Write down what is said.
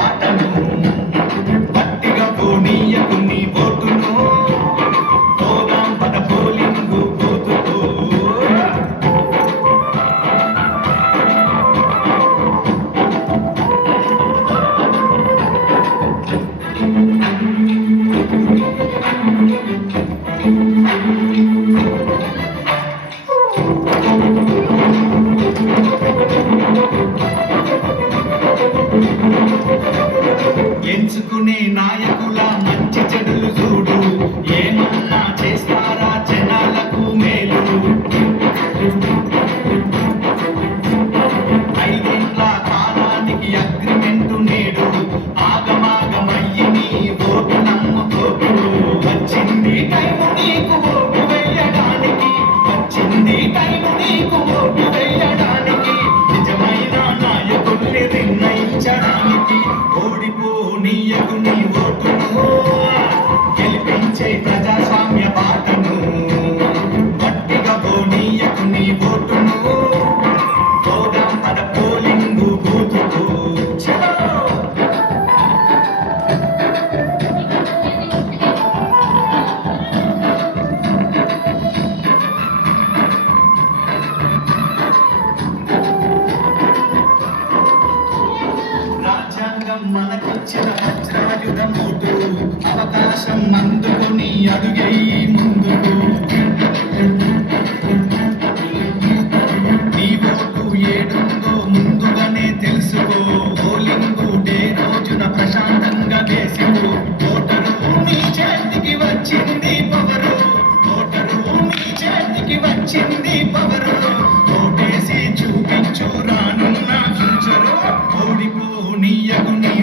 బాటను గట్టిగా పోనీయకు నీ ఓటును పోదాం పద పోలింగు బూతుకు. ఎంచుకునే నాయకుల మంచి చెడులు చూడు, ఏమన్నా చేస్తారా జనాలకు మేలు. 5 ఏళ్ల కాలానికి అగ్రిమెంటు నేడు ఆగమాగమయ్యి నీ ఓటు నమ్ముకోకు. వచ్చింది టైము నీకు ఓటు వేయడానికి, వచ్చింది టైము నీకు ఓటు వేయడానికి, నిజమైన నాయకుల్ని నిర్ణయించడానికి. ఓడిపోనీయకు నీ ఓటును గెలిపించే ప్రజాస్వామ్య బాటను గట్టిగా పోనీయకు నీ ఓటును పోదాం పద పోలింగు బూతుకు. చలో రాజ్యాంగం మనకిచ్చిన వజ్రాయుధం ఓటు, అవకాశం అందుకొని అడుగెయ్యి ముందుకు. నీ ఓటు ఏడుందో ముందుగానే తెలుసుకో, పోలింగు డే రోజున ప్రశాంతంగా వేసుకో. ఓటరు నీ చేతికి వచ్చింది పవరు, ఓటరు నీ చేతికి వచ్చింది పవరు. ఓటేసి చూపించు రానున్న ఫ్యూచరు. ఓడిపోనీయకు నీ